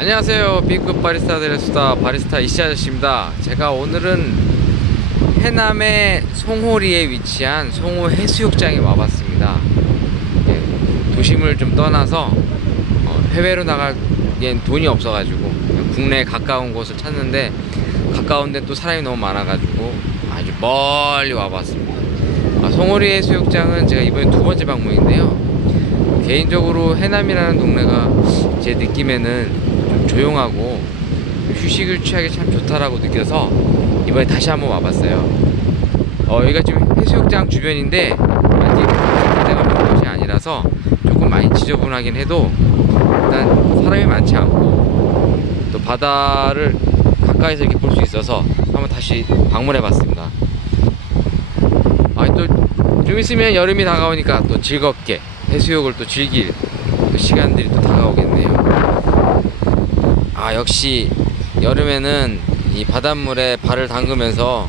안녕하세요. B급 바리스타들의 수다 바리스타 이씨 아저씨입니다. 제가 오늘은 해남의 송호리에 위치한 송호 해수욕장에 와봤습니다. 예, 도심을 좀 떠나서 어, 해외로 나가기엔 돈이 없어가지고 국내에 가까운 곳을 찾는데 가까운데 또 사람이 너무 많아가지고 아주 멀리 와봤습니다. 아, 송호리 해수욕장은 제가 이번에 두 번째 방문인데요. 개인적으로 해남이라는 동네가 제 느낌에는 좀 조용하고 휴식을 취하기 참 좋다라고 느껴서 이번에 다시 한번 와봤어요. 어, 여기가 지금 해수욕장 주변인데 아직 내가 온 곳이 아니라서 조금 많이 지저분하긴 해도 일단 사람이 많지 않고 또 바다를 가까이서 이렇게 볼 수 있어서 한번 다시 방문해봤습니다. 아니 또좀 있으면 여름이 다가오니까 또 즐겁게 해수욕을 또 즐길 또 시간들이 또 다가오겠네요. 아 역시 여름에는 이 바닷물에 발을 담그면서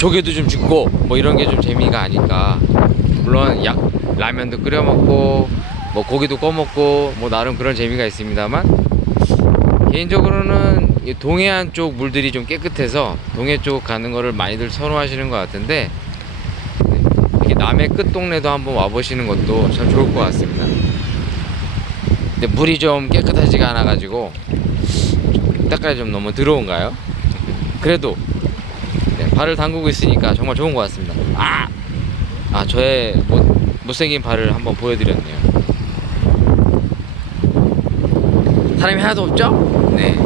조개도 좀 죽고 뭐 이런 게 좀 재미가 아닐까. 물론 약 라면도 끓여 먹고 뭐 고기도 꺼 먹고 뭐 나름 그런 재미가 있습니다만 개인적으로는 이 동해안 쪽 물들이 좀 깨끗해서 동해 쪽 가는 거를 많이들 선호하시는 것 같은데 남해 끝 동네도 한번 와보시는 것도 참 좋을 것 같습니다. 근데 물이 좀 깨끗하지가 않아가지고 때깔이 좀 너무 더러운가요? 그래도 네, 발을 담그고 있으니까 정말 좋은 것 같습니다. 아, 아 저의 못, 못생긴 발을 한번 보여드렸네요. 사람이 하나도 없죠? 네.